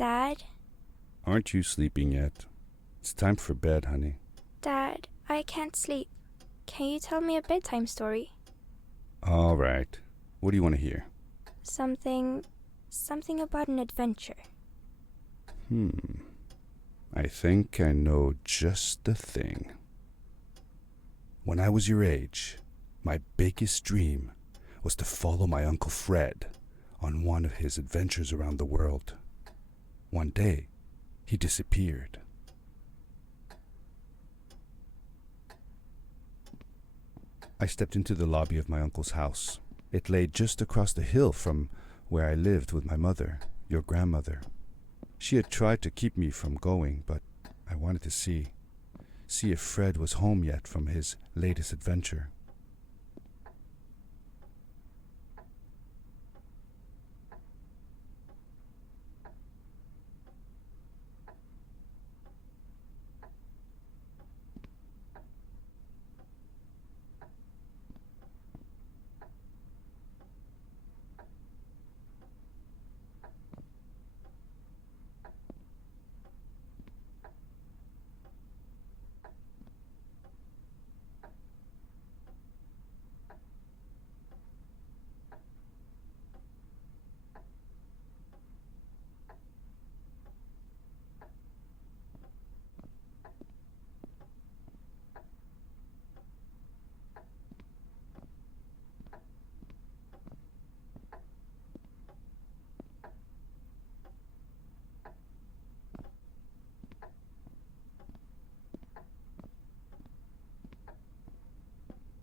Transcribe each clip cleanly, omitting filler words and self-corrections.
Dad? Aren't you sleeping yet? It's time for bed, honey. Dad, I can't sleep. Can you tell me a bedtime story? All right. What do you want to hear? Something about an adventure. I think I know just the thing. When I was your age, my biggest dream was to follow my Uncle Fred on one of his adventures around the world. One day, he disappeared. I stepped into the lobby of my uncle's house. It lay just across the hill from where I lived with my mother, your grandmother. She had tried to keep me from going, but I wanted to see if Fred was home yet from his latest adventure.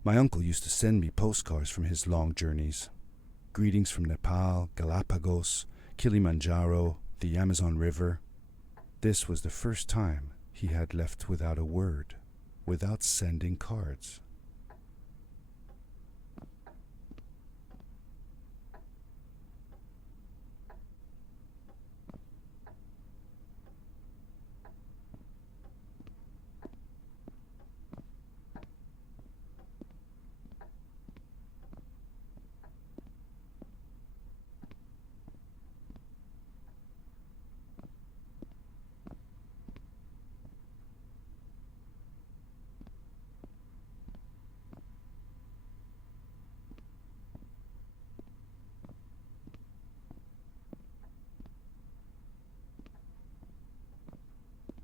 My uncle used to send me postcards from his long journeys. Greetings from Nepal, Galapagos, Kilimanjaro, the Amazon River. This was the first time he had left without a word, without sending cards.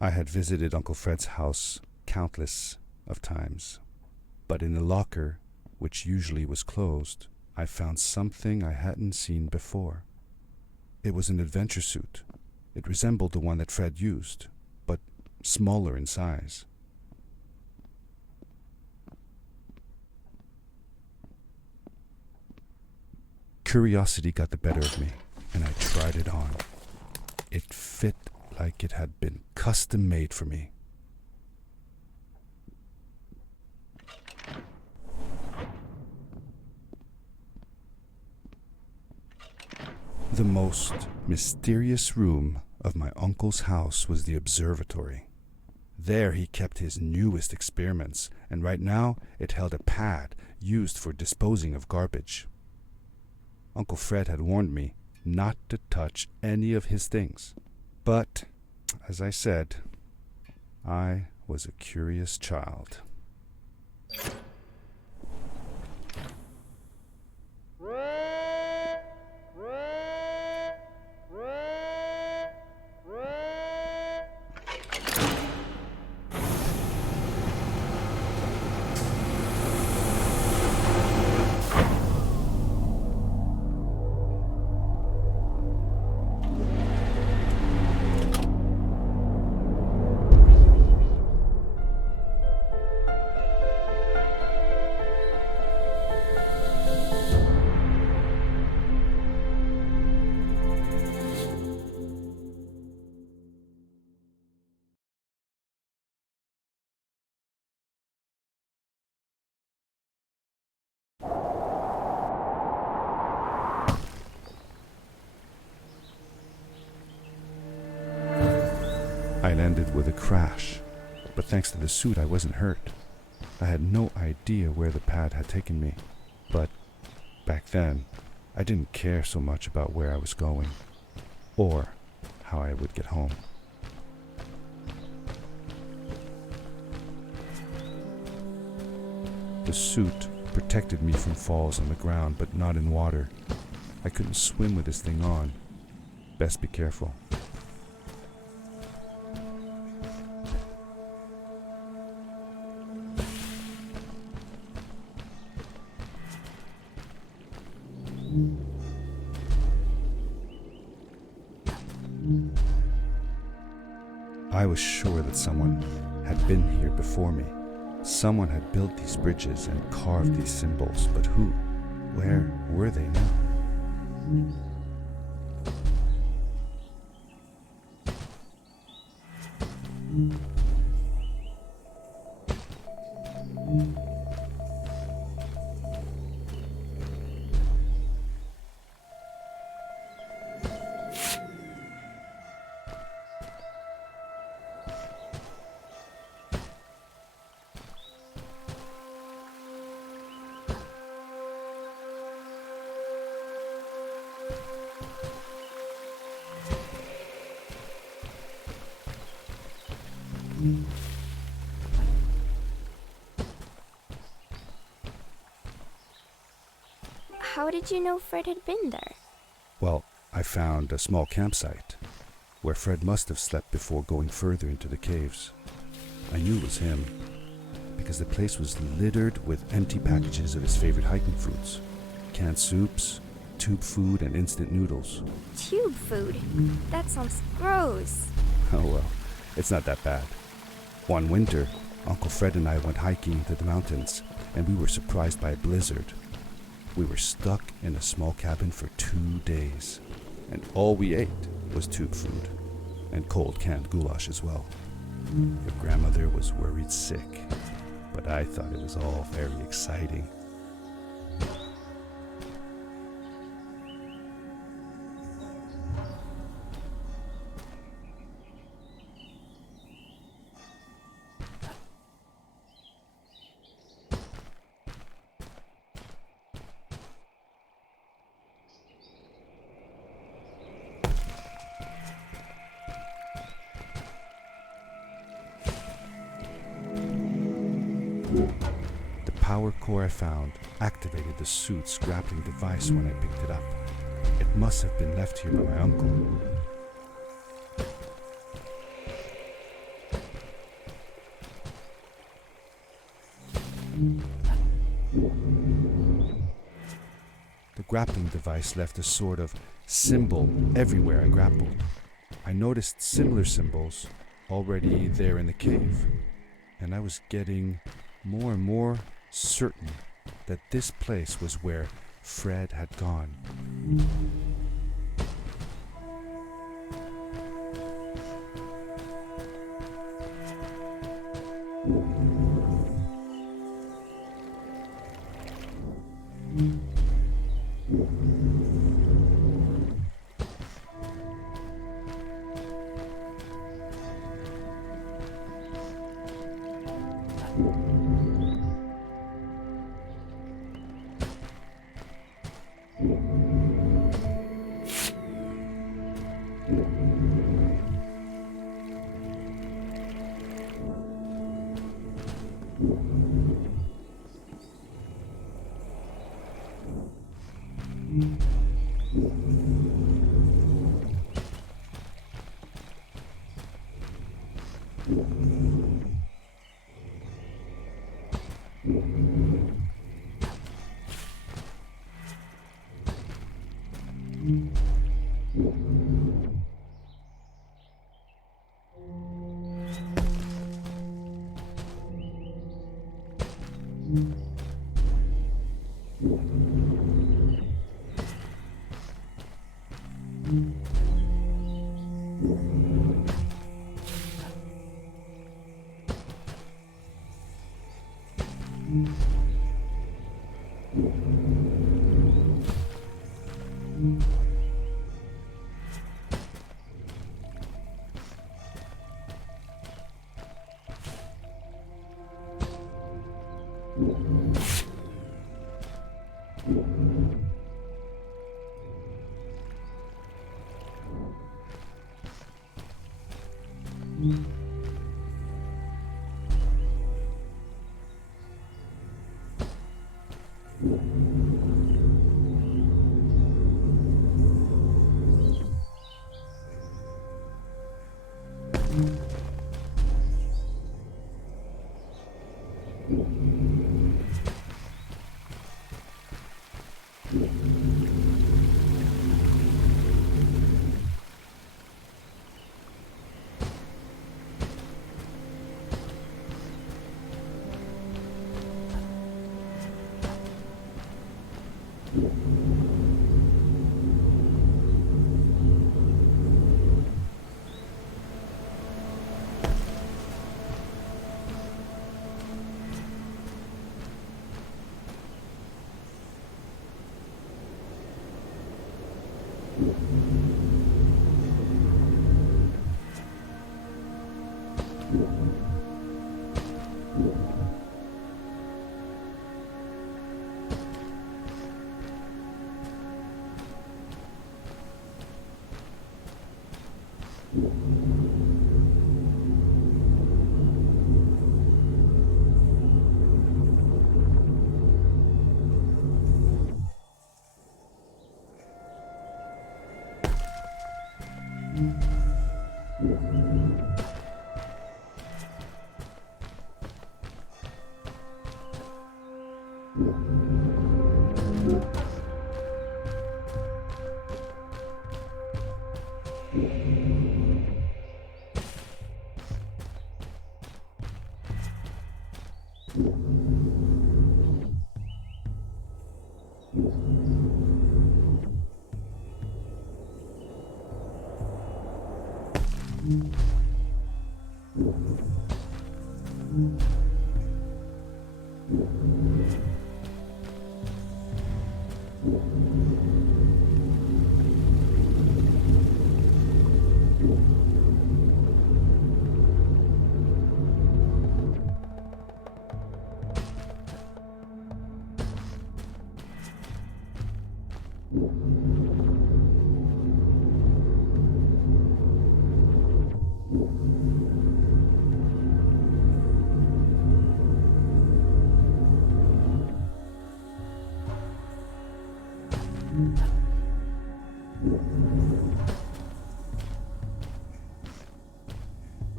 I had visited Uncle Fred's house countless of times, but in the locker, which usually was closed, I found something I hadn't seen before. It was an adventure suit. It resembled the one that Fred used, but smaller in size. Curiosity got the better of me, and I tried it on. It fit like it had been custom made for me. The most mysterious room of my uncle's house was the observatory. There he kept his newest experiments, and right now it held a pad used for disposing of garbage. Uncle Fred had warned me not to touch any of his things. But, as I said, I was a curious child. I landed with a crash, but thanks to the suit I wasn't hurt. I had no idea where the pad had taken me, but back then I didn't care so much about where I was going, or how I would get home. The suit protected me from falls on the ground, but not in water. I couldn't swim with this thing on. Best be careful. I was sure that someone had been here before me. Someone had built these bridges and carved these symbols, but who? Where were they now? How did you know Fred had been there? Well, I found a small campsite where Fred must have slept before going further into the caves. I knew it was him because the place was littered with empty packages of his favorite hiking foods, canned soups, tube food, and instant noodles. Tube food? That sounds gross. Oh well, it's not that bad. One winter, Uncle Fred and I went hiking into the mountains, and we were surprised by a blizzard. We were stuck in a small cabin for 2 days, and all we ate was tube food, and cold canned goulash as well. Your grandmother was worried sick, but I thought it was all very exciting. The power core I found activated the suit's grappling device when I picked it up. It must have been left here by my uncle. The grappling device left a sort of symbol everywhere I grappled. I noticed similar symbols already there in the cave, and I was getting more and more certain that this place was where Fred had gone.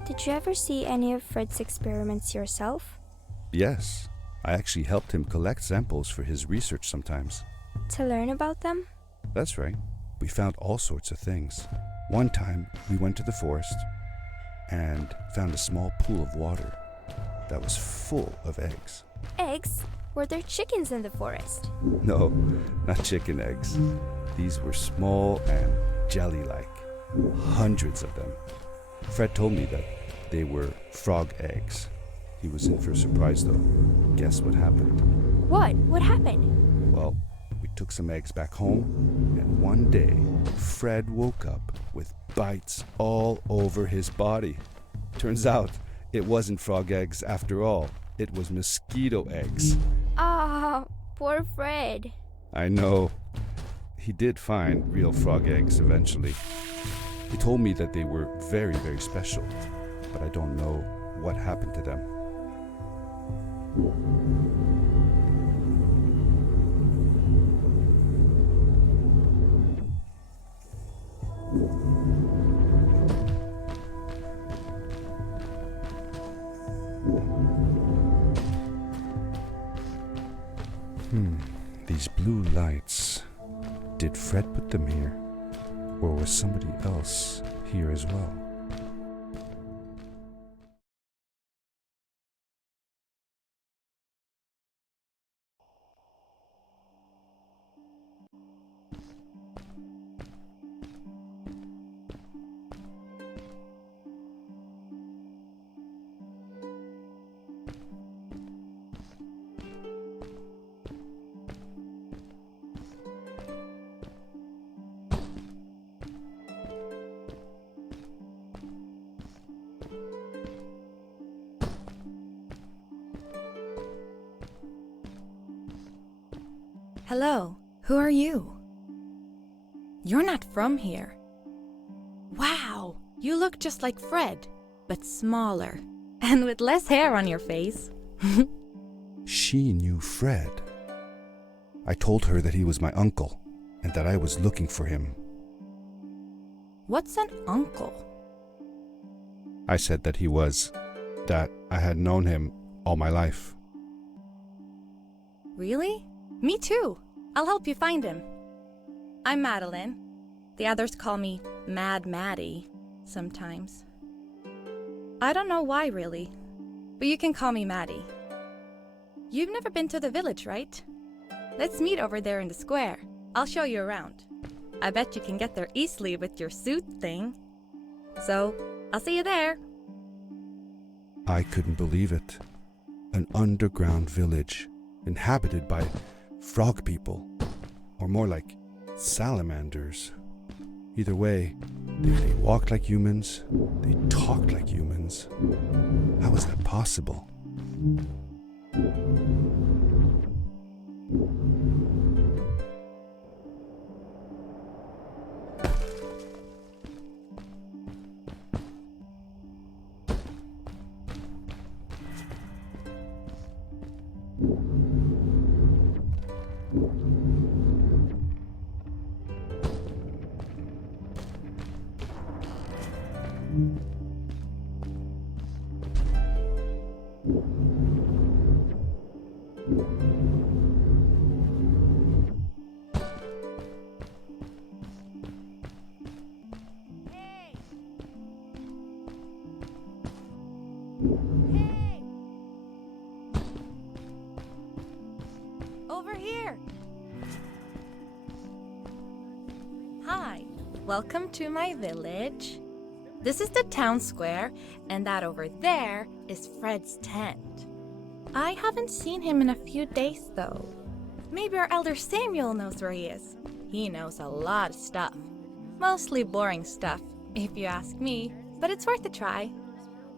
Did you ever see any of Fred's experiments yourself? Yes, I actually helped him collect samples for his research sometimes. To learn about them? That's right. We found all sorts of things. One time, we went to the forest and found a small pool of water that was full of eggs. Eggs? Were there chickens in the forest? No, not chicken eggs. These were small and jelly-like. Hundreds of them. Fred told me that they were frog eggs. He was in for a surprise though. Guess what happened? What? What happened? Well, we took some eggs back home, and one day, Fred woke up with bites all over his body. Turns out, it wasn't frog eggs after all. It was mosquito eggs. Ah, poor Fred. I know. He did find real frog eggs eventually. He told me that they were very, very special, but I don't know what happened to them. These blue lights. Did Fred put them here? Or was somebody else here as well? Hello, who are you? You're not from here. Wow, you look just like Fred, but smaller, and with less hair on your face. She knew Fred. I told her that he was my uncle and that I was looking for him. What's an uncle? I said that that I had known him all my life. Really? Me too. I'll help you find him. I'm Madeline. The others call me Mad Maddie sometimes. I don't know why, really, but you can call me Maddie. You've never been to the village, right? Let's meet over there in the square. I'll show you around. I bet you can get there easily with your suit thing. So, I'll see you there. I couldn't believe it. An underground village inhabited by frog people, or more like salamanders. Either way, they walked like humans, they talked like humans. How was that possible? Hey! Over here! Hi, welcome to my village. This is the town square, and that over there is Fred's tent. I haven't seen him in a few days, though. Maybe our elder Samuel knows where he is. He knows a lot of stuff. Mostly boring stuff, if you ask me, but it's worth a try.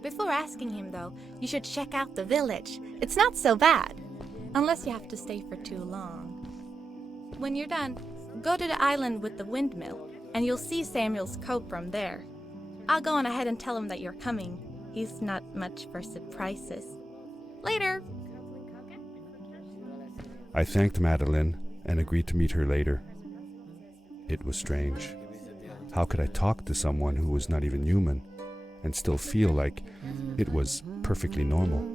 Before asking him, though, you should check out the village. It's not so bad, unless you have to stay for too long. When you're done, go to the island with the windmill, and you'll see Samuel's coat from there. I'll go on ahead and tell him that you're coming. He's not much for surprises. Later! I thanked Madeline and agreed to meet her later. It was strange. How could I talk to someone who was not even human and still feel like it was perfectly normal?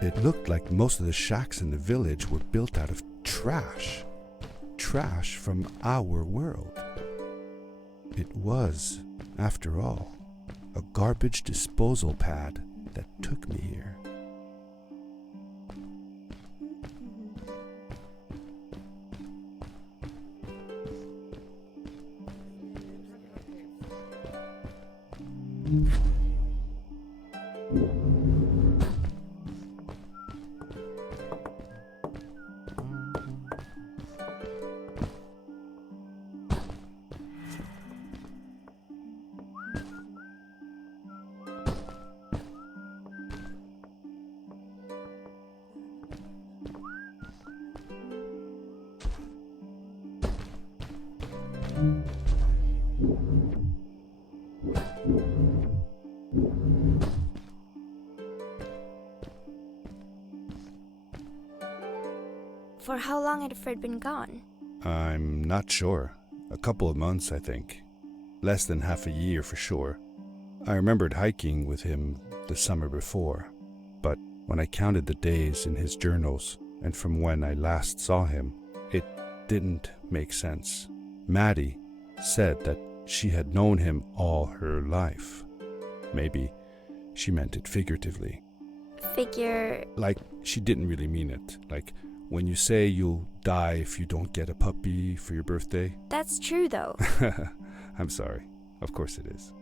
It looked like most of the shacks in the village were built out of trash. Trash from our world. It was, after all, a garbage disposal pad that took me here. For how long had Fred been gone? I'm not sure. A couple of months, I think. Less than half a year for sure. I remembered hiking with him the summer before, but when I counted the days in his journals and from when I last saw him, it didn't make sense. Maddie said that she had known him all her life. Maybe she meant it figuratively. Figure... Like she didn't really mean it. Like when you say you'll die if you don't get a puppy for your birthday. That's true, though. I'm sorry. Of course it is.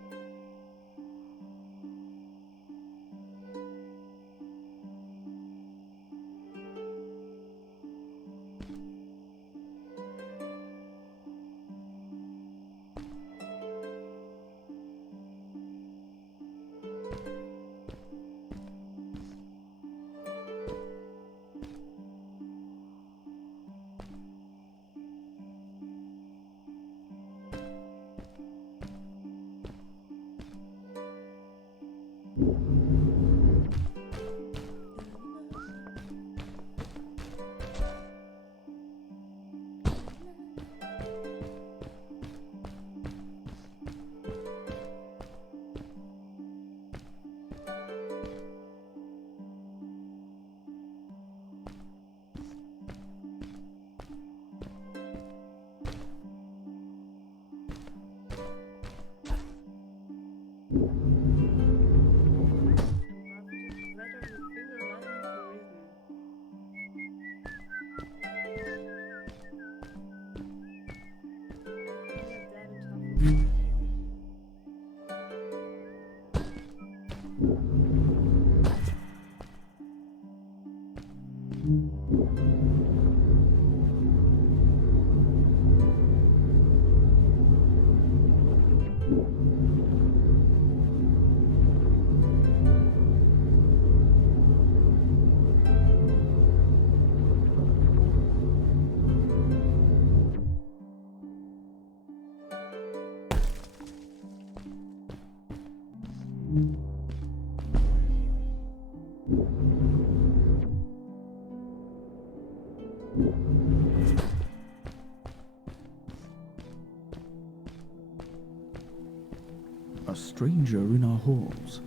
A stranger in our halls.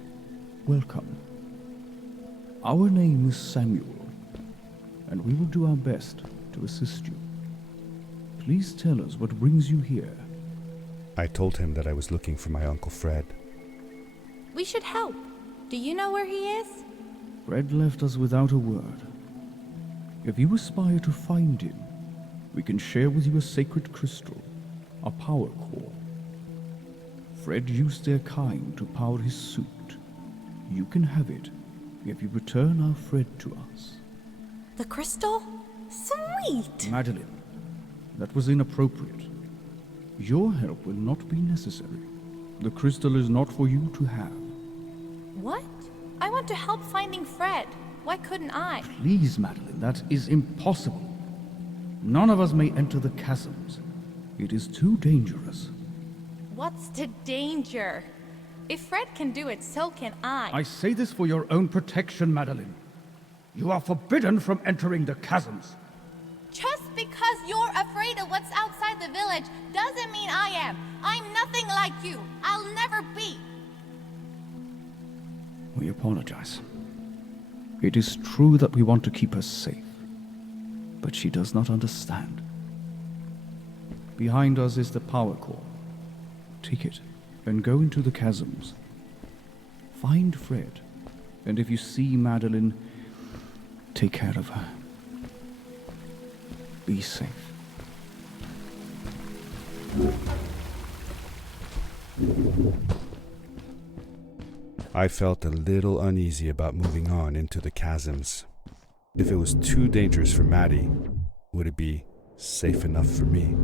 Welcome. Our name is Samuel, and we will do our best to assist you. Please tell us what brings you here. I told him that I was looking for my Uncle Fred. We should help. Do you know where he is? Fred left us without a word. If you aspire to find him, we can share with you a sacred crystal, a power core. Fred used their kind to power his suit. You can have it if you return our Fred to us. The crystal? Sweet! Madeline, that was inappropriate. Your help will not be necessary. The crystal is not for you to have. What? I want to help finding Fred. Why couldn't I? Please, Madeline, that is impossible. None of us may enter the chasms. It is too dangerous. What's the danger? If Fred can do it, so can I. I say this for your own protection, Madeline. You are forbidden from entering the chasms. Just because you're afraid of what's outside the village doesn't mean I am. I'm nothing like you. I'll never be. We apologize. It is true that we want to keep her safe, but she does not understand. Behind us is the power core. Take it and go into the chasms. Find Fred, and if you see Madeline, take care of her. Be safe. I felt a little uneasy about moving on into the chasms. If it was too dangerous for Maddie, would it be safe enough for me?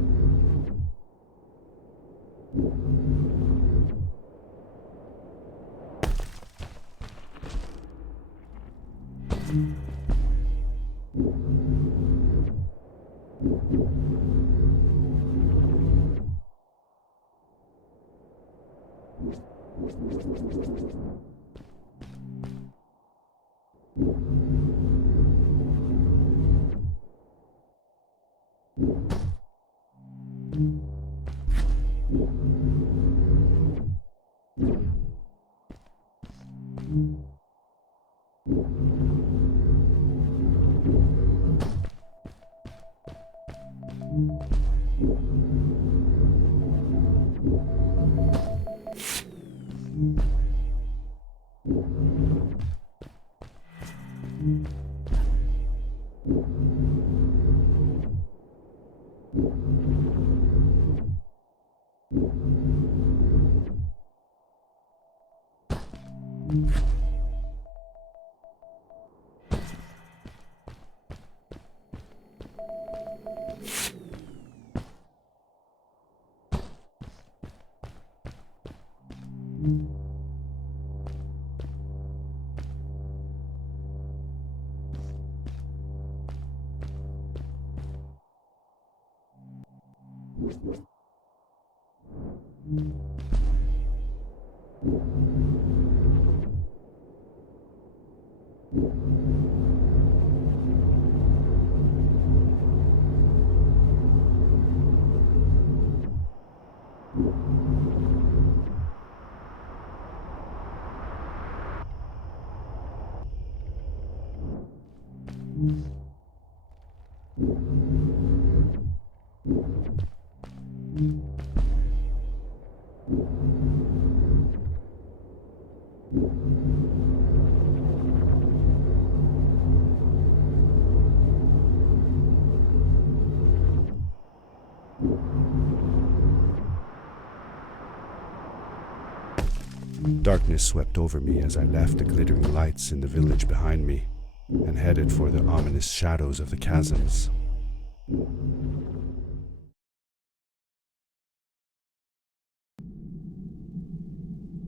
Darkness swept over me as I left the glittering lights in the village behind me and headed for the ominous shadows of the chasms.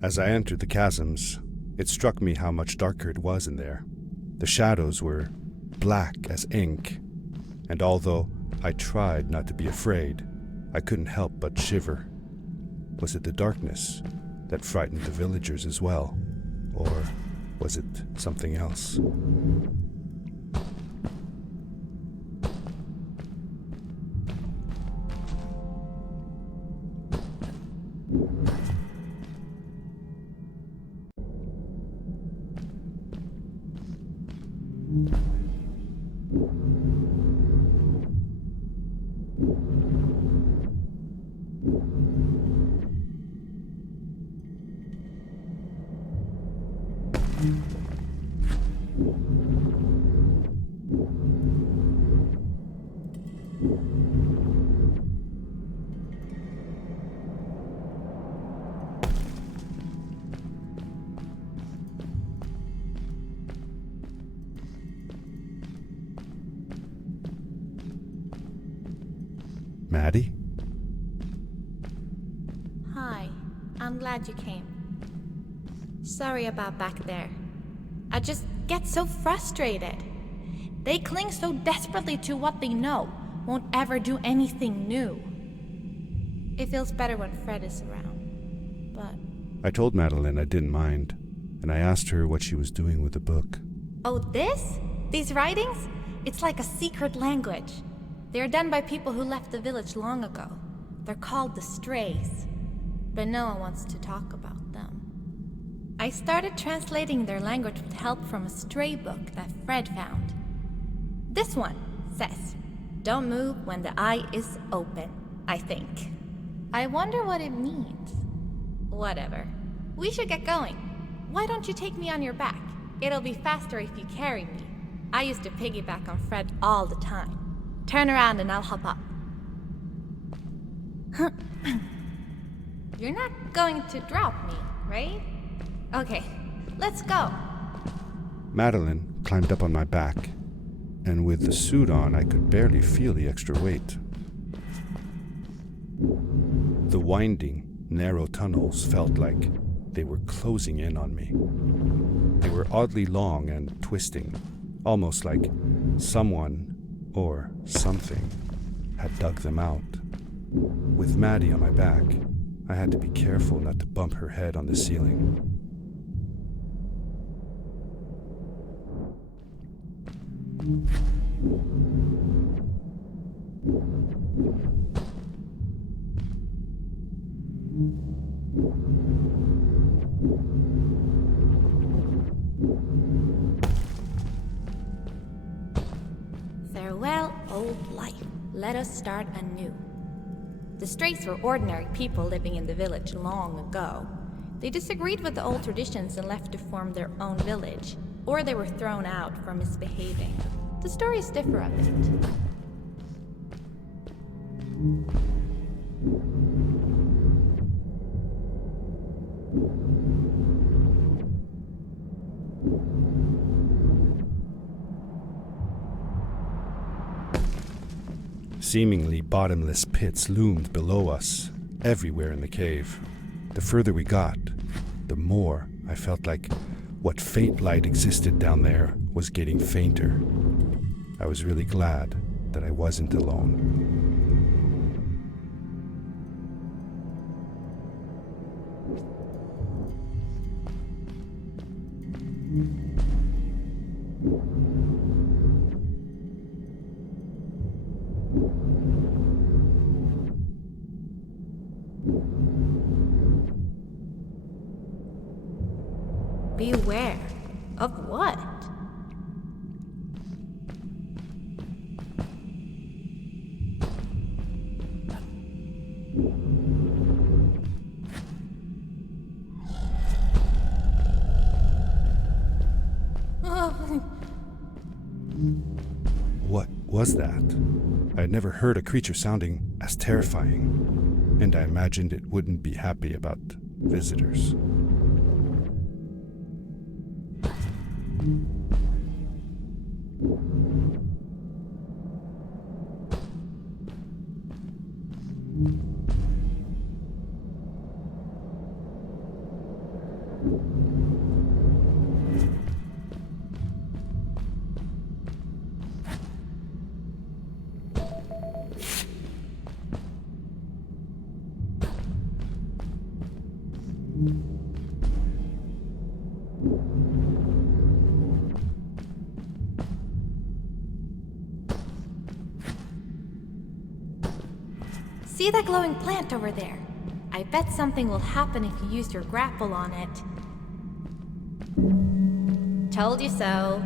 As I entered the chasms, it struck me how much darker it was in there. The shadows were black as ink, and although I tried not to be afraid, I couldn't help but shiver. Was it the darkness that frightened the villagers as well, or was it something else? Maddie? Hi, I'm glad you came. Sorry about back there. I just get so frustrated. They cling so desperately to what they know, won't ever do anything new. It feels better when Fred is around, but... I told Madeline I didn't mind, and I asked her what she was doing with the book. Oh, this? These writings? It's like a secret language. They're done by people who left the village long ago. They're called the Strays, but no one wants to talk about them. I started translating their language with help from a stray book that Fred found. This one says, "Don't move when the eye is open," I think. I wonder what it means. Whatever. We should get going. Why don't you take me on your back? It'll be faster if you carry me. I used to piggyback on Fred all the time. Turn around and I'll hop up. You're not going to drop me, right? Okay, let's go. Madeline climbed up on my back, and with the suit on, I could barely feel the extra weight. The winding, narrow tunnels felt like they were closing in on me. They were oddly long and twisting, almost like someone or something had dug them out. With Maddie on my back, I had to be careful not to bump her head on the ceiling. Farewell, old life. Let us start anew. The Strays were ordinary people living in the village long ago. They disagreed with the old traditions and left to form their own village, or they were thrown out for misbehaving. The stories differ a bit. Seemingly bottomless pits loomed below us, everywhere in the cave. The further we got, the more I felt like what faint light existed down there was getting fainter. I was really glad that I wasn't alone. Beware. Of what? What was that? I had never heard a creature sounding as terrifying, and I imagined it wouldn't be happy about visitors. See that glowing plant over there? I bet something will happen if you use your grapple on it. Told you so.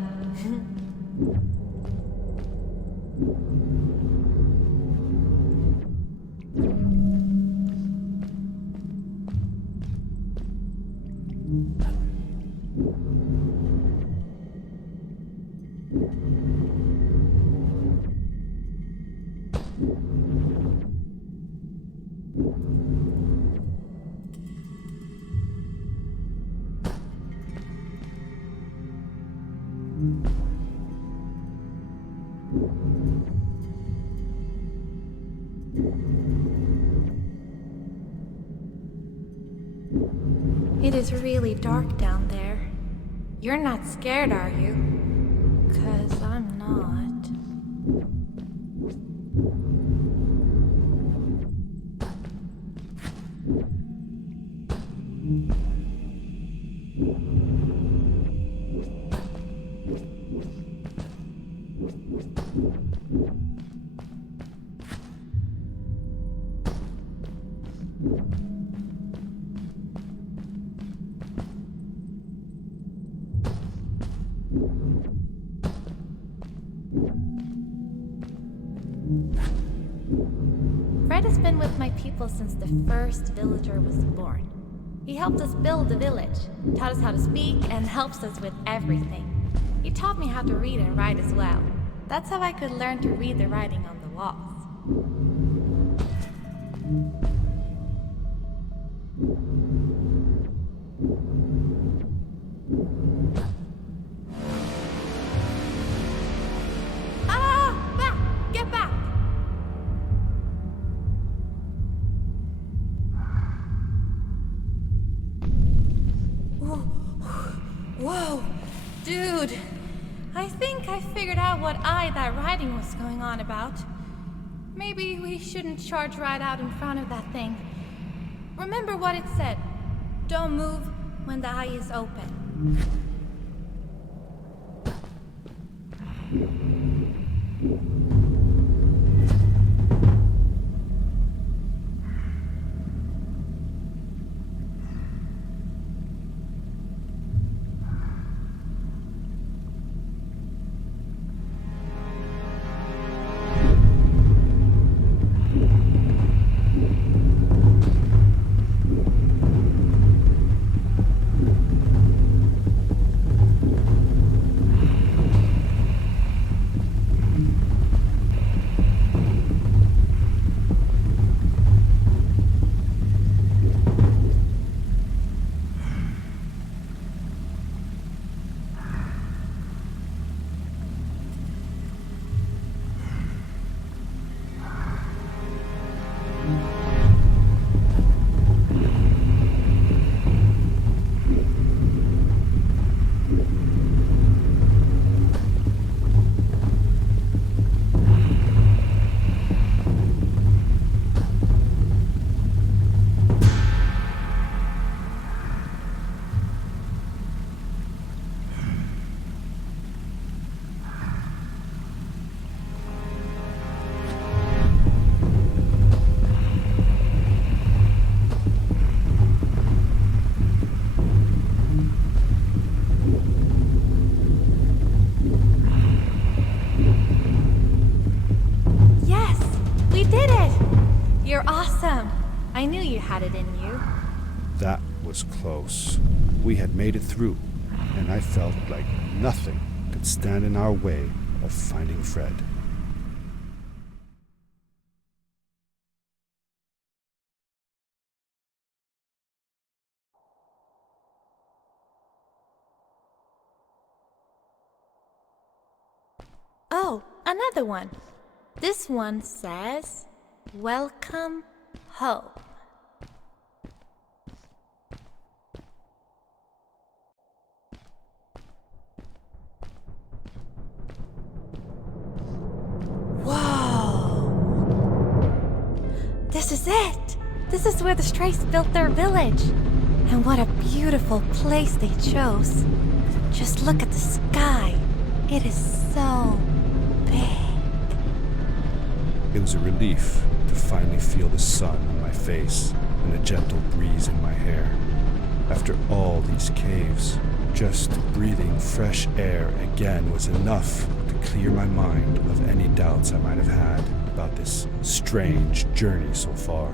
It is really dark down there. You're not scared, are you? 'Cause I'm not. Fred has been with my people since the first villager was born. He helped us build the village, taught us how to speak, and helps us with everything. He taught me how to read and write as well. That's how I could learn to read the writing on the walls. Ah! Back! Get back! Whoa! Dude! I think I figured out what that writing was going on about. Maybe we shouldn't charge right out in front of that thing. Remember what it said. Don't move when the eye is open. You're awesome. I knew you had it in you. That was close. We had made it through, and I felt like nothing could stand in our way of finding Fred. Oh, another one. This one says, "Welcome home." Whoa! This is it! This is where the Strays built their village. And what a beautiful place they chose. Just look at the sky. It is so big. It was a relief to finally feel the sun on my face and a gentle breeze in my hair. After all these caves, just breathing fresh air again was enough to clear my mind of any doubts I might have had about this strange journey so far.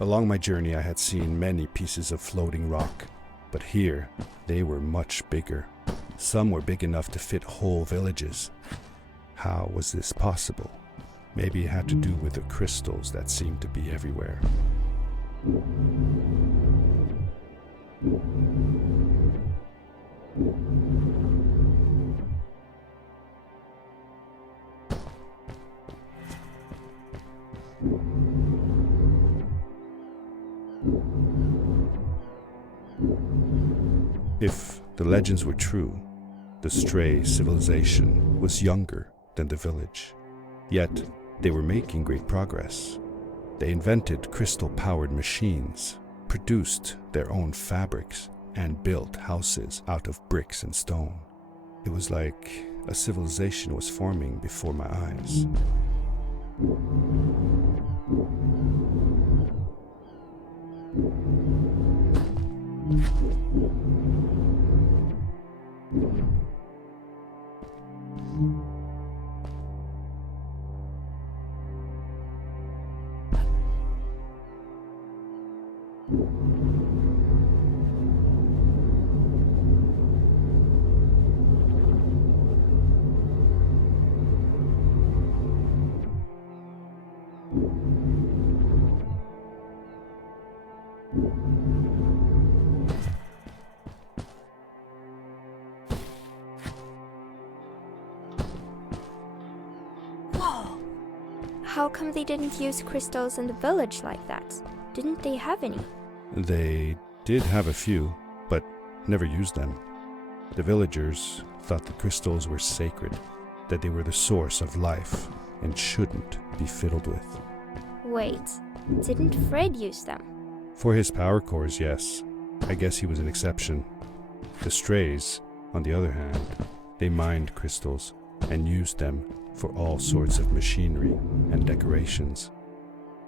Along my journey, I had seen many pieces of floating rock, but here they were much bigger. Some were big enough to fit whole villages. How was this possible? Maybe it had to do with the crystals that seemed to be everywhere. If the legends were true, the stray civilization was younger than the village. Yet, they were making great progress. They invented crystal-powered machines, produced their own fabrics, and built houses out of bricks and stone. It was like a civilization was forming before my eyes. Whoa! How come they didn't use crystals in the village like that? Didn't they have any? They did have a few, but never used them. The villagers thought the crystals were sacred, that they were the source of life and shouldn't be fiddled with. Wait, didn't Fred use them? For his power cores, yes. I guess he was an exception. The strays, on the other hand, they mined crystals and used them for all sorts of machinery and decorations.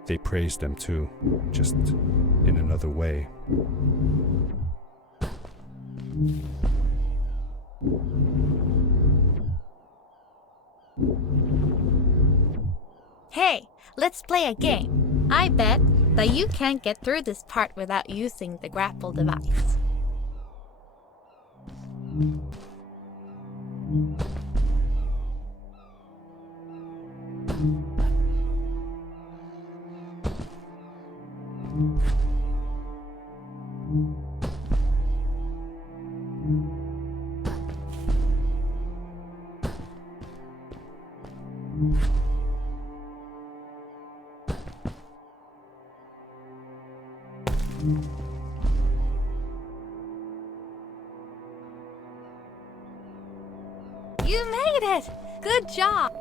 They praised them too, just in another way. Hey, let's play a game. I bet that you can't get through this part without using the grapple device. You made it! Good job!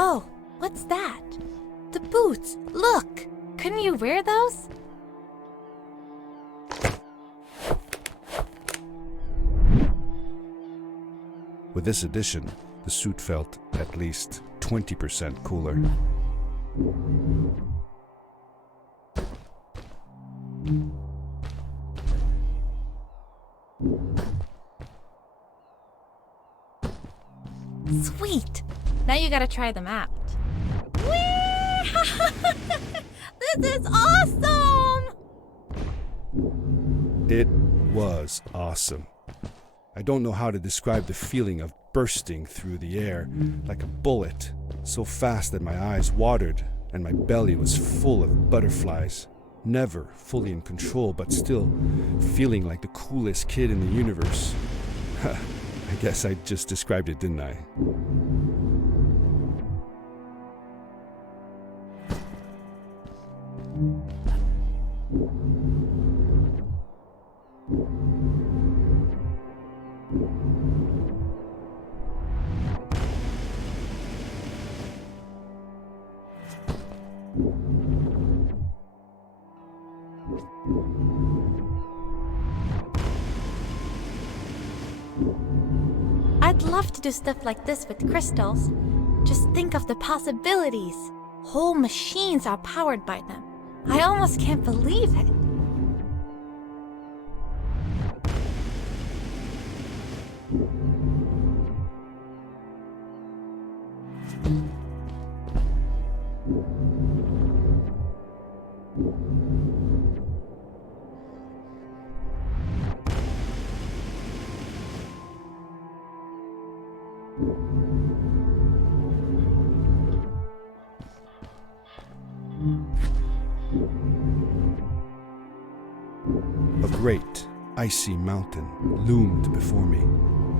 Oh, what's that? The boots! Look! Couldn't you wear those? With this addition, the suit felt at least 20% cooler. Sweet! Now you gotta try them out. Whee! This is awesome! It was awesome. I don't know how to describe the feeling of bursting through the air like a bullet, so fast that my eyes watered and my belly was full of butterflies. Never fully in control, but still feeling like the coolest kid in the universe. I guess I just described it, didn't I? I'd love to do stuff like this with crystals. Just think of the possibilities. Whole machines are powered by them. I almost can't believe it. A great, icy mountain loomed before me,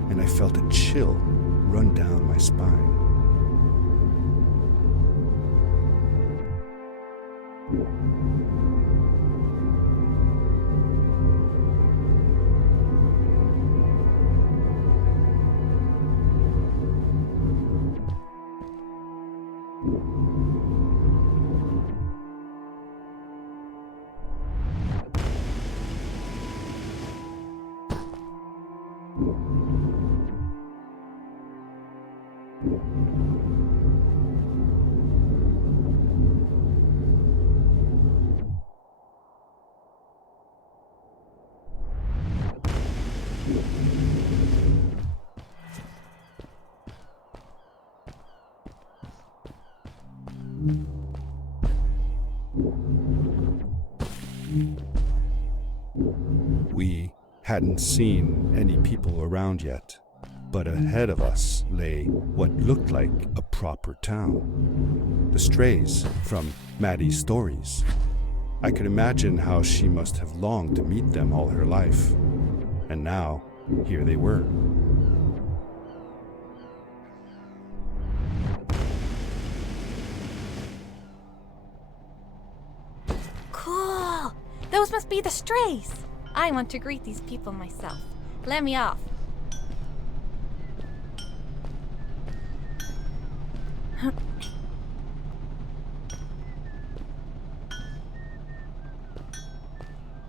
and I felt a chill run down my spine. We hadn't seen any people around yet, but ahead of us lay what looked like a proper town. The strays from Maddie's stories. I could imagine how she must have longed to meet them all her life. And now, here they were. Cool! Those must be the strays. I want to greet these people myself. Let me off.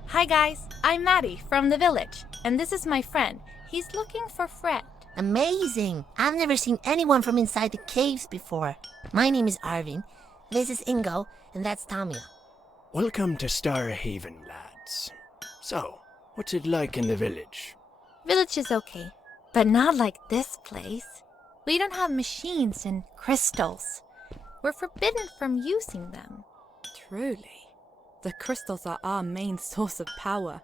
Hi guys, I'm Maddie from the village, and this is my friend. He's looking for Fred. Amazing! I've never seen anyone from inside the caves before. My name is Arvin, this is Ingo, and that's Tamia. Welcome to Starhaven, lads. So, what's it like in the village? Village is okay, but not like this place. We don't have machines and crystals. We're forbidden from using them. Truly. The crystals are our main source of power.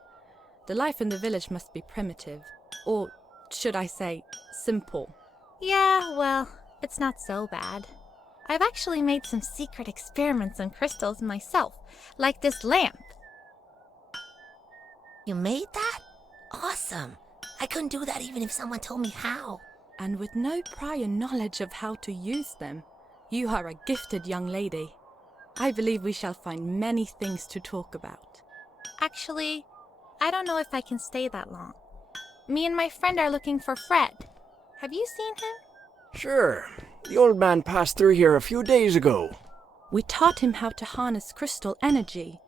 The life in the village must be primitive. Or, should I say, simple. Yeah, well, it's not so bad. I've actually made some secret experiments on crystals myself, like this lamp. You made that? Awesome! I couldn't do that even if someone told me how. And with no prior knowledge of how to use them, you are a gifted young lady. I believe we shall find many things to talk about. Actually, I don't know if I can stay that long. Me and my friend are looking for Fred. Have you seen him? Sure. The old man passed through here a few days ago. We taught him how to harness crystal energy.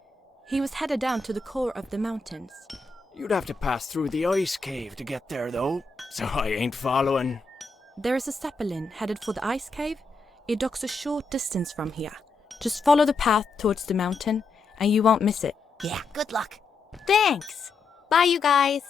He was headed down to the core of the mountains. You'd have to pass through the ice cave to get there, though, so I ain't following. There is a zeppelin headed for the ice cave. It docks a short distance from here. Just follow the path towards the mountain, and you won't miss it. Yeah, good luck. Thanks! Bye, you guys!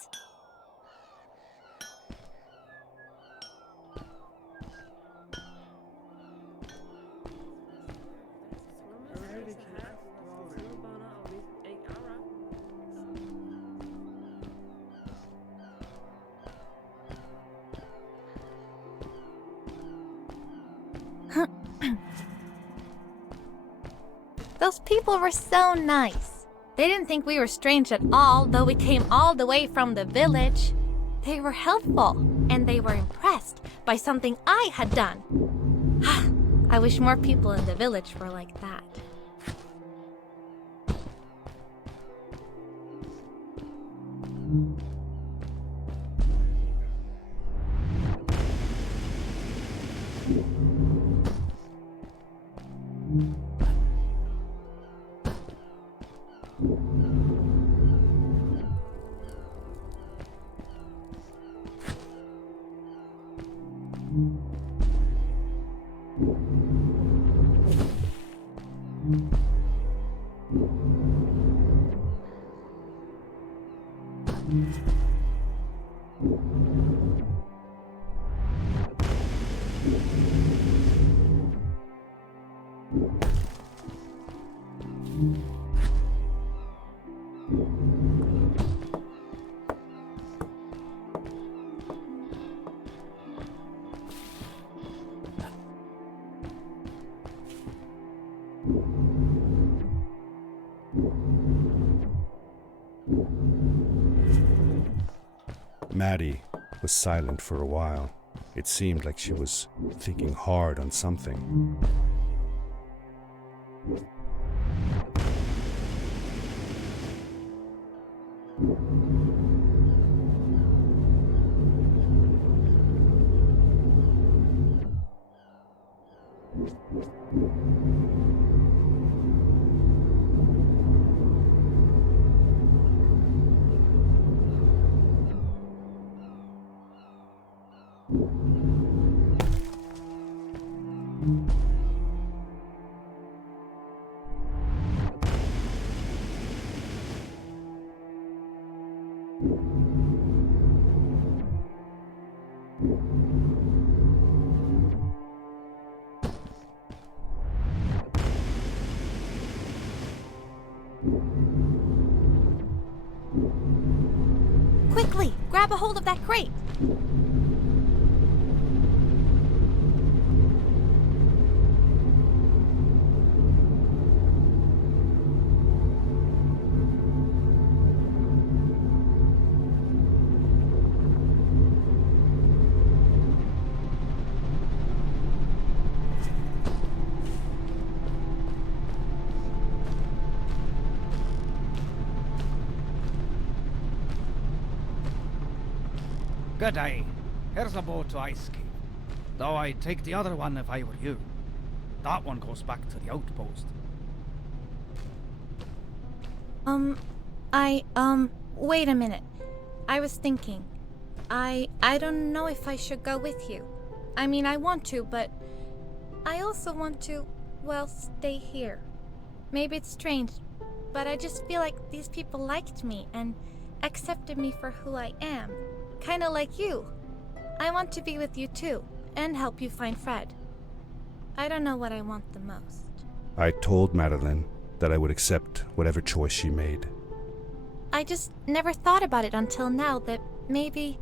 Those people were so nice. They didn't think we were strange at all, though we came all the way from the village. They were helpful, and they were impressed by something I had done. I wish more people in the village were like that. Maddie was silent for a while. It seemed like she was thinking hard on something. Quickly, grab a hold of that crate. Good day. Here's a boat to Ice Cave. Though I'd take the other one if I were you. That one goes back to the outpost. Wait a minute. I was thinking. I don't know if I should go with you. I mean, I want to, but I also want to, well, stay here. Maybe it's strange, but I just feel like these people liked me and accepted me for who I am. Kinda like you. I want to be with you too, and help you find Fred. I don't know what I want the most. I told Madeline that I would accept whatever choice she made. I just never thought about it until now that maybe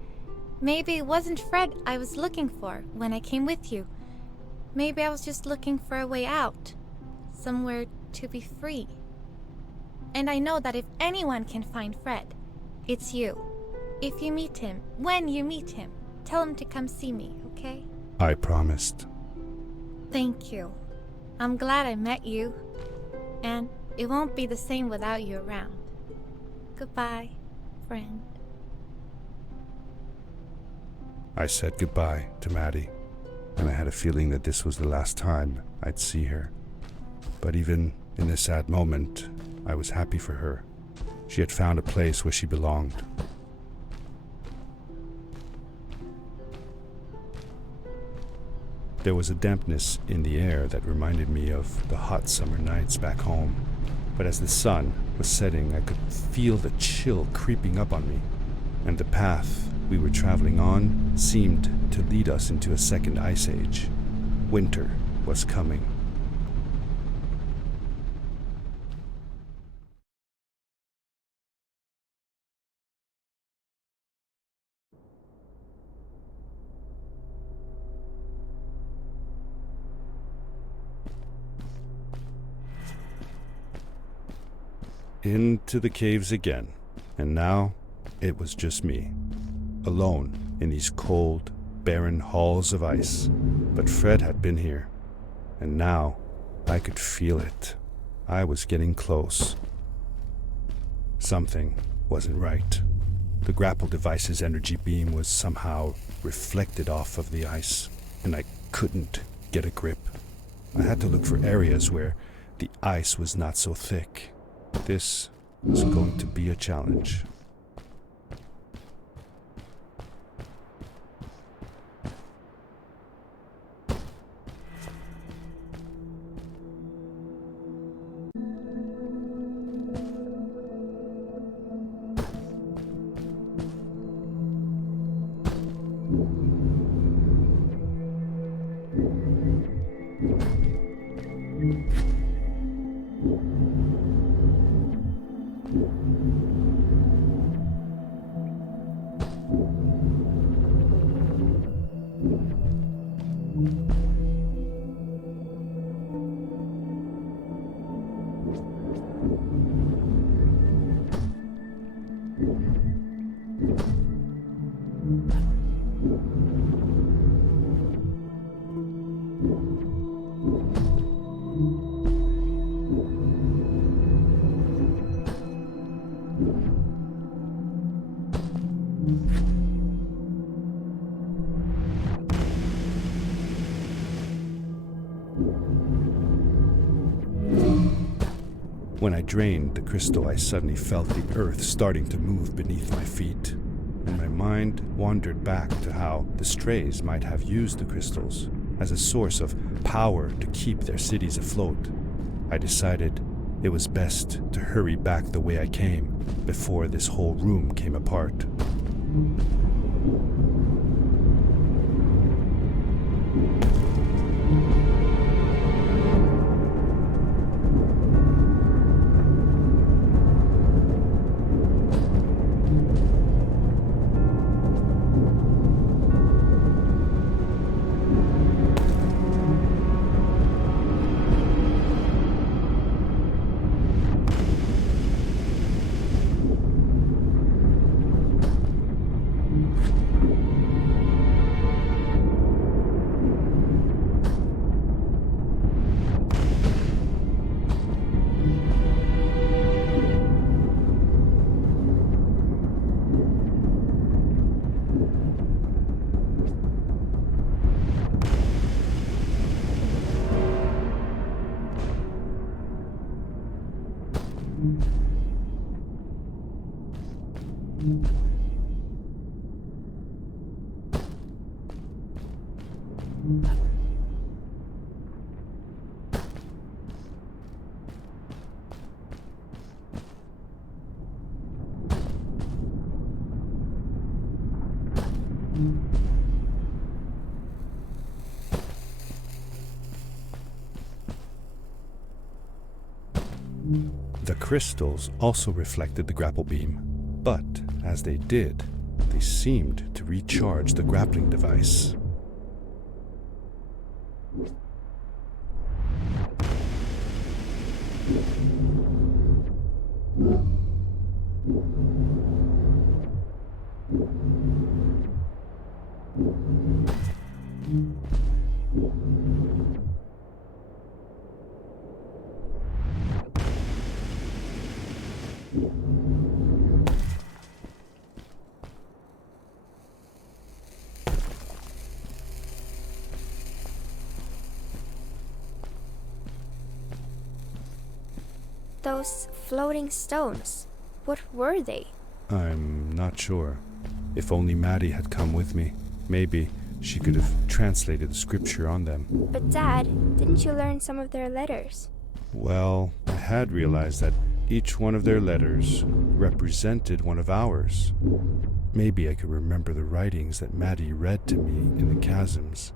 it wasn't Fred I was looking for when I came with you. Maybe I was just looking for a way out. Somewhere to be free. And I know that if anyone can find Fred, it's you. If you meet him, when you meet him, tell him to come see me, okay? I promised. Thank you. I'm glad I met you. And it won't be the same without you around. Goodbye, friend. I said goodbye to Maddie, and I had a feeling that this was the last time I'd see her. But even in this sad moment, I was happy for her. She had found a place where she belonged. There was a dampness in the air that reminded me of the hot summer nights back home. But as the sun was setting, I could feel the chill creeping up on me, and the path we were traveling on seemed to lead us into a second ice age. Winter was coming. Into the caves again, and now it was just me, alone in these cold, barren halls of ice. But Fred had been here, and now I could feel it. I was getting close. Something wasn't right. The grapple device's energy beam was somehow reflected off of the ice, and I couldn't get a grip. I had to look for areas where the ice was not so thick. This was going to be a challenge. When I drained the crystal, I suddenly felt the earth starting to move beneath my feet, and my mind wandered back to how the strays might have used the crystals as a source of power to keep their cities afloat. I decided it was best to hurry back the way I came before this whole room came apart. The crystals also reflected the grapple beam, but as they did, they seemed to recharge the grappling device. Those floating stones, what were they? I'm not sure. If only Maddie had come with me, maybe she could have translated the scripture on them. But Dad, didn't you learn some of their letters? Well, I had realized that each one of their letters represented one of ours. Maybe I could remember the writings that Maddie read to me in the chasms.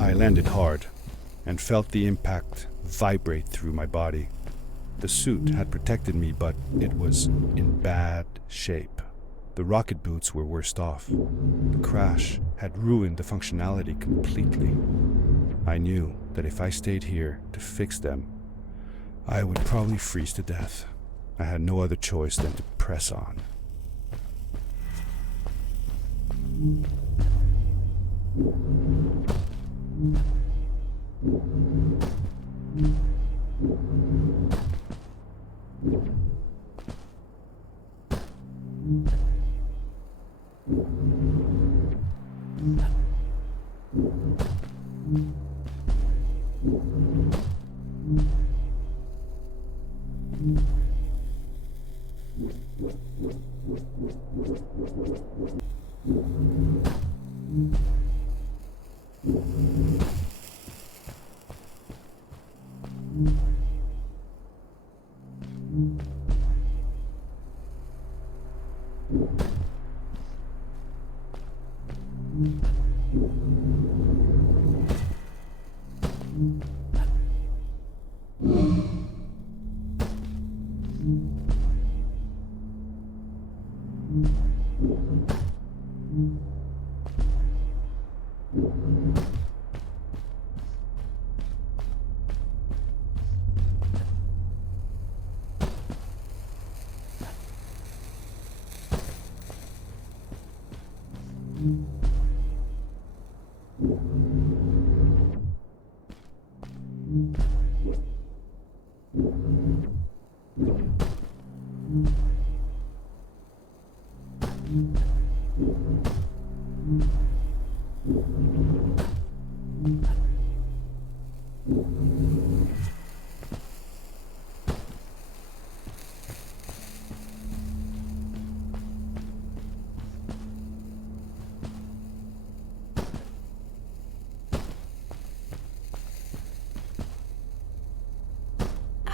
I landed hard and felt the impact vibrate through my body. The suit had protected me, but it was in bad shape. The rocket boots were worst off. The crash had ruined the functionality completely. I knew that if I stayed here to fix them, I would probably freeze to death. I had no other choice than to press on.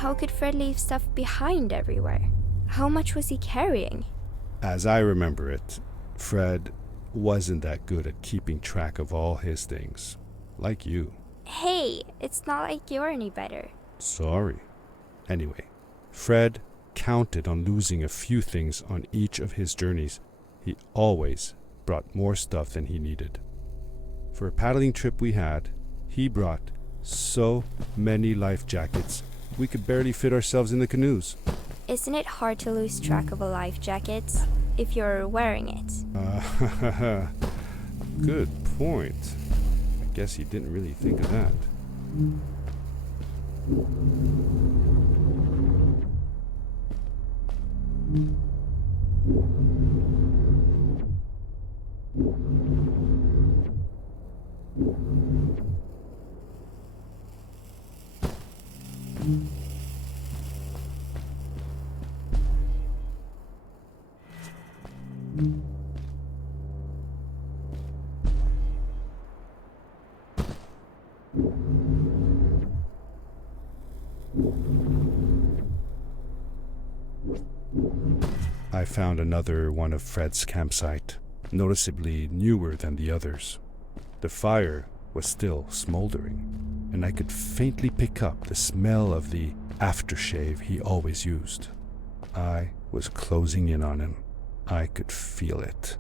how could Fred leave stuff behind everywhere? How much was he carrying? As I remember it, Fred wasn't that good at keeping track of all his things. Like you. Hey, it's not like you're any better. Sorry. Anyway, Fred counted on losing a few things on each of his journeys. He always brought more stuff than he needed. For a paddling trip we had, he brought so many life jackets, we could barely fit ourselves in the canoes. Isn't it hard to lose track of a life jacket if you're wearing it? Good point. I guess he didn't really think of that. I found another one of Fred's campsite, noticeably newer than the others. The fire was still smoldering, and I could faintly pick up the smell of the aftershave he always used. I was closing in on him. I could feel it.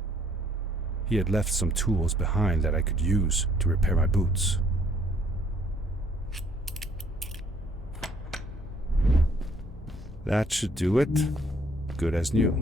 He had left some tools behind that I could use to repair my boots. That should do it. Good as new.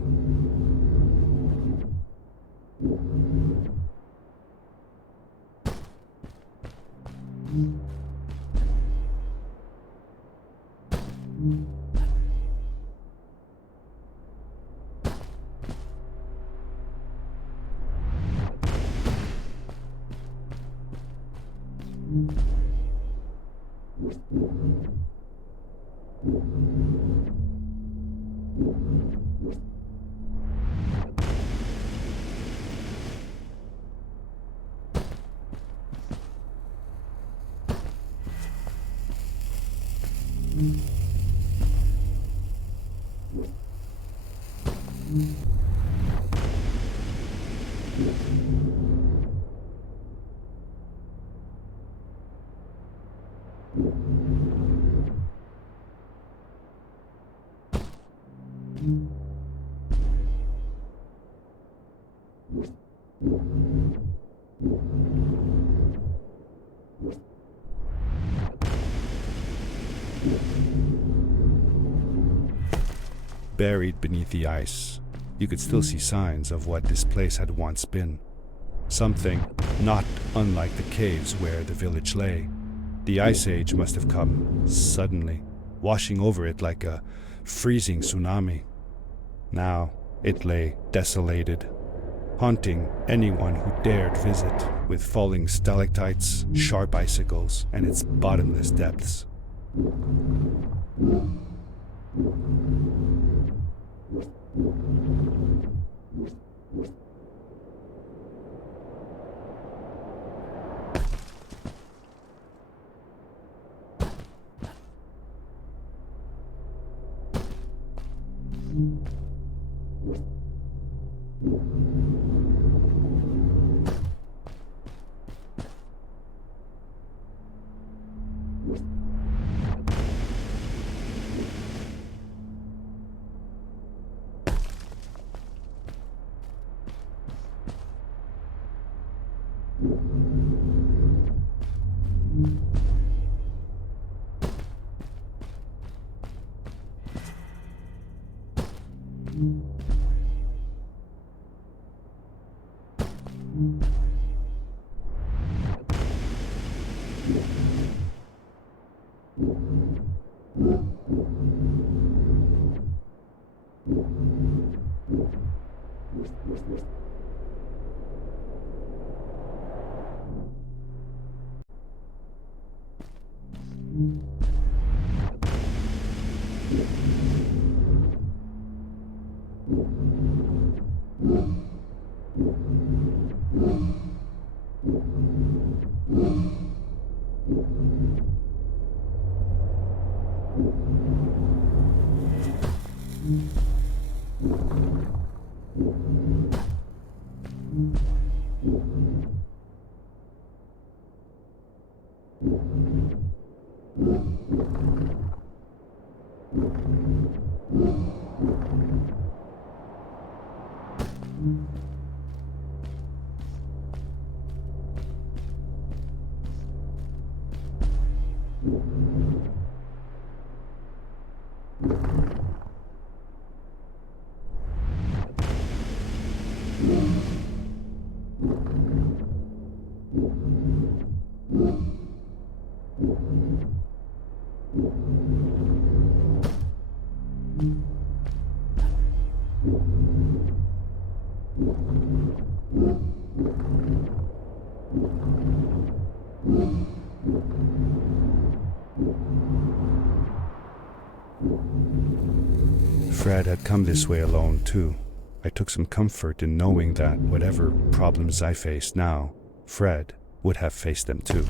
Buried beneath the ice, you could still see signs of what this place had once been. Something not unlike the caves where the village lay. The ice age must have come suddenly, washing over it like a freezing tsunami. Now it lay desolated, haunting anyone who dared visit, with falling stalactites, sharp icicles, and its bottomless depths. Fred had come this way alone, too. I took some comfort in knowing that whatever problems I faced now, Fred would have faced them too,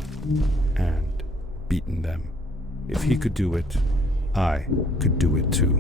and beaten them. If he could do it, I could do it too.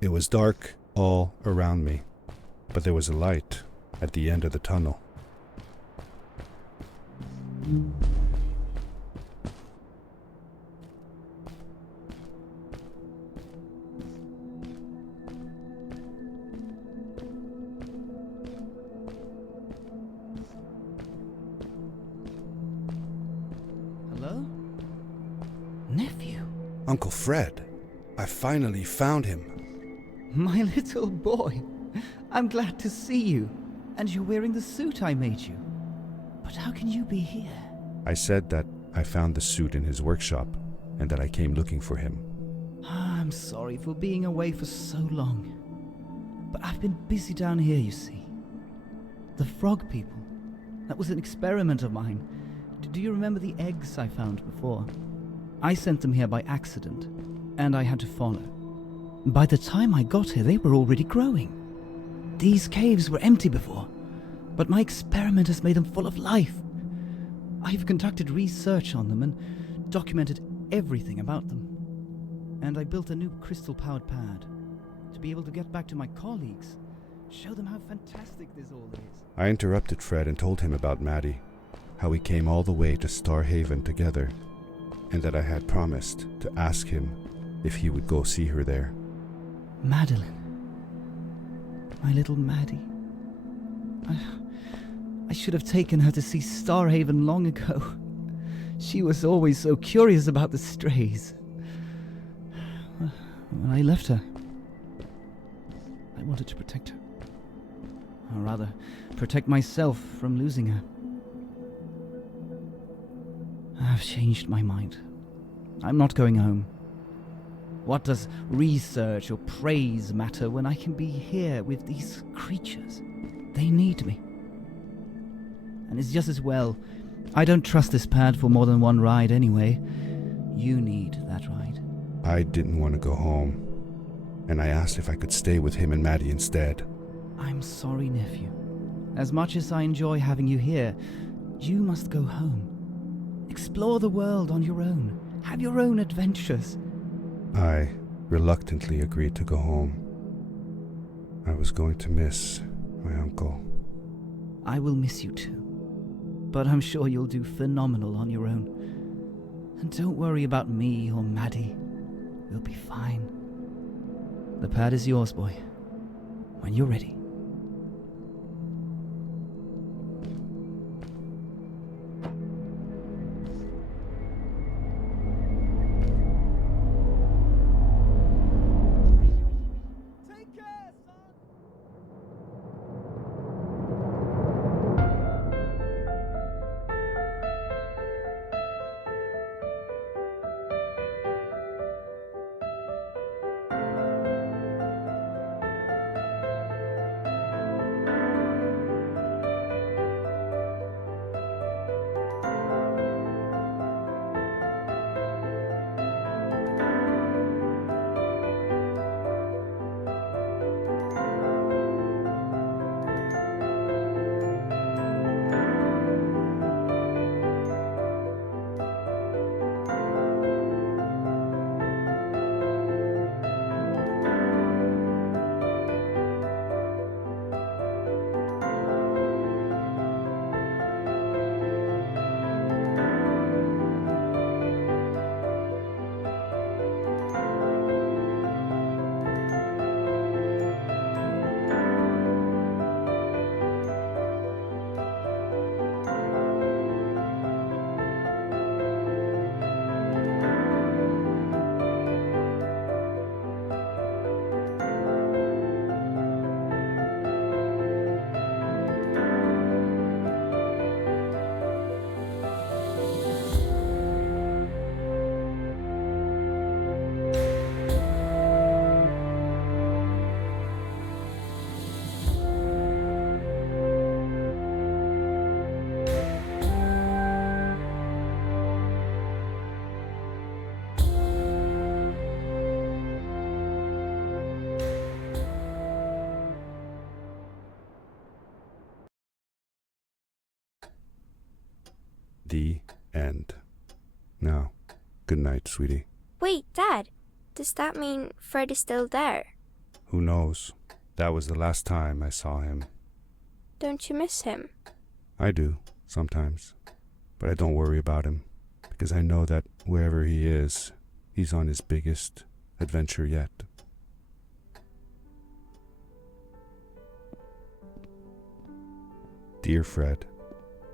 It was dark all around me, but there was a light at the end of the tunnel. Hello? Nephew? Uncle Fred, I finally found him. My little boy. I'm glad to see you. And you're wearing the suit I made you. But how can you be here? I said that I found the suit in his workshop and that I came looking for him. I'm sorry for being away for so long. But I've been busy down here, you see. The frog people. That was an experiment of mine. Do you remember the eggs I found before? I sent them here by accident, and I had to follow. By the time I got here, they were already growing. These caves were empty before, but my experiment has made them full of life. I've conducted research on them and documented everything about them. And I built a new crystal-powered pad to be able to get back to my colleagues, show them how fantastic this all is. I interrupted Fred and told him about Maddie, how we came all the way to Starhaven together, and that I had promised to ask him if he would go see her there. Madeline. My little Maddie. I should have taken her to see Starhaven long ago. She was always so curious about the strays. When I left her, I wanted to protect her. Or rather, protect myself from losing her. I've changed my mind. I'm not going home. What does research or praise matter when I can be here with these creatures? They need me. And it's just as well. I don't trust this pad for more than one ride anyway. You need that ride. I didn't want to go home, and I asked if I could stay with him and Maddie instead. I'm sorry, nephew. As much as I enjoy having you here, you must go home. Explore the world on your own. Have your own adventures. I reluctantly agreed to go home. I was going to miss my uncle. I will miss you too. But I'm sure you'll do phenomenal on your own. And don't worry about me or Maddie. We'll be fine. The pad is yours, boy. When you're ready. The end. Now, good night, sweetie. Wait, Dad. Does that mean Fred is still there? Who knows? That was the last time I saw him. Don't you miss him? I do, sometimes. But I don't worry about him, because I know that wherever he is, he's on his biggest adventure yet. Dear Fred,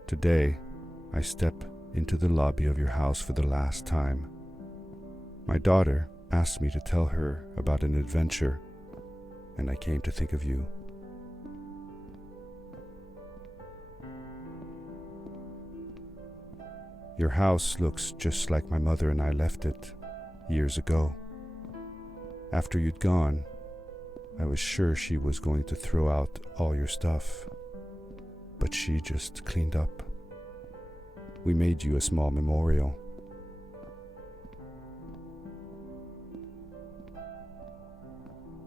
today I step into the lobby of your house for the last time. My daughter asked me to tell her about an adventure, and I came to think of you. Your house looks just like my mother and I left it years ago. After you'd gone, I was sure she was going to throw out all your stuff, but she just cleaned up. We made you a small memorial.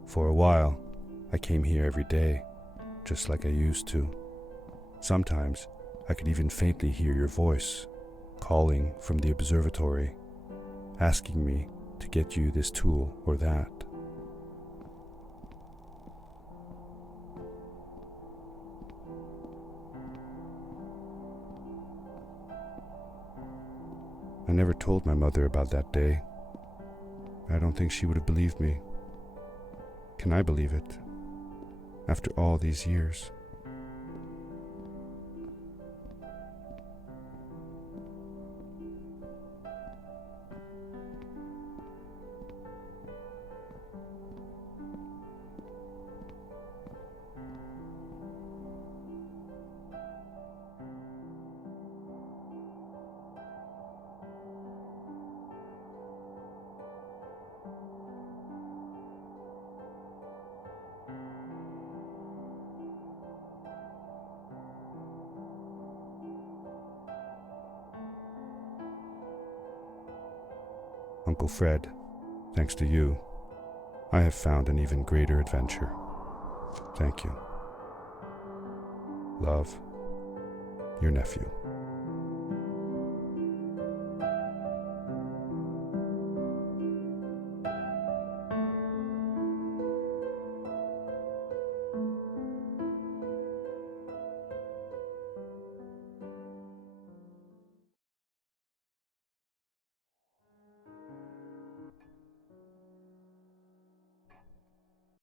For a while, I came here every day, just like I used to. Sometimes, I could even faintly hear your voice, calling from the observatory, asking me to get you this tool or that. I never told my mother about that day. I don't think she would have believed me. Can I believe it? After all these years. Uncle Fred, thanks to you, I have found an even greater adventure. Thank you. Love, your nephew.